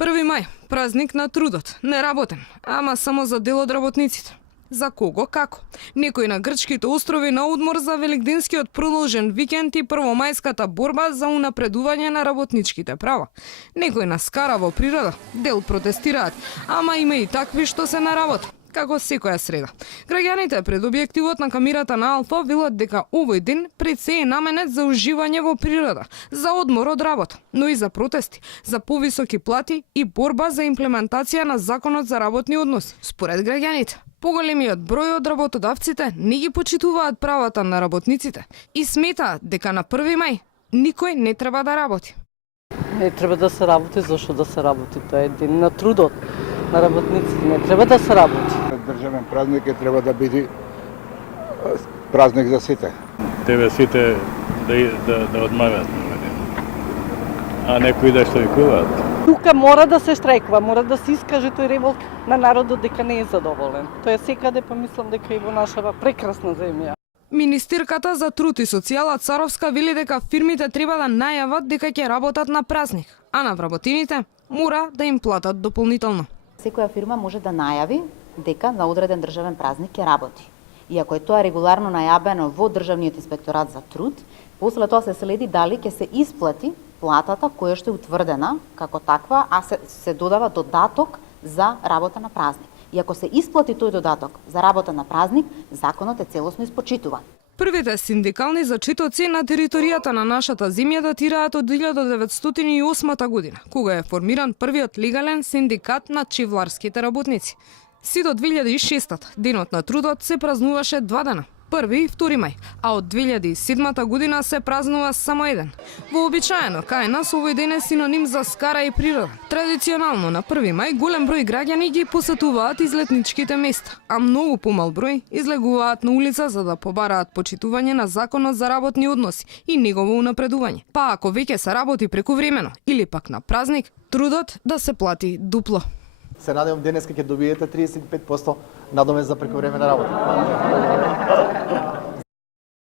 1 мај, празник на трудот, неработен, ама само за дел од работниците. За кого, како? Некои на грчките острови на одмор за великденскиот продолжен викенд и првомајската борба за унапредување на работничките права. Некои на скара во природа, дел протестираат, ама има и такви што се на работа, како секоја среда. Граѓаните пред објективот на камерата на Алфа велат дека овој ден пред се е наменет за уживање во природа, за одмор од работа, но и за протести, за повисоки плати и борба за имплементација на законот за работни односи. Според граѓаните, поголемиот број од работодавците не ги почитуваат правата на работниците и сметаат дека на 1 мај никој не треба да работи. Не треба да се работи, зашто да се работи? Тоа е ден на трудот на работниците, не треба да се работи. Државен празник треба да биде празник за сите. Тебе сите да одмарат, а некои да штрајкуваат. Тука мора да се штрајкува, мора да се искаже тој револт на народот дека не е задоволен. Тоа е секаде, па мислам дека и во нашава прекрасна земја. Министерката за труд и социјала Царовска вели дека фирмите треба да најават дека ќе работат на празник, а на вработените мора да им платат дополнително. Секоја фирма може да најави дека на одреден државен празник ќе работи. И ако е тоа регуларно најавено во Државниот инспекторат за труд, после тоа се следи дали ќе се исплати платата која што е утврдена како таква, а се додава додаток за работа на празник. И ако се исплати тој додаток за работа на празник, законот е целосно испочитуван. Првите синдикални зачитоци на територијата на нашата земја датираат од 1908 година, кога е формиран првиот легален синдикат на чевларските работници. Си до 2006 денот на трудот се празнуваше 2 дена, 1 и 2 мај, а од 2007 година се празнува само еден. Вообичаено, кај нас овој ден е синоним за скара и природа. Традиционално на 1 мај голем број граѓани ги посетуваат излетничките места, а многу помал број излегуваат на улица за да побараат почитување на законот за работни односи и негово унапредување. Па ако веќе се работи прекувремено или пак на празник, трудот да се плати дупло. Се надевам денеска ќе добиете 35% надомест за прекувремена работа.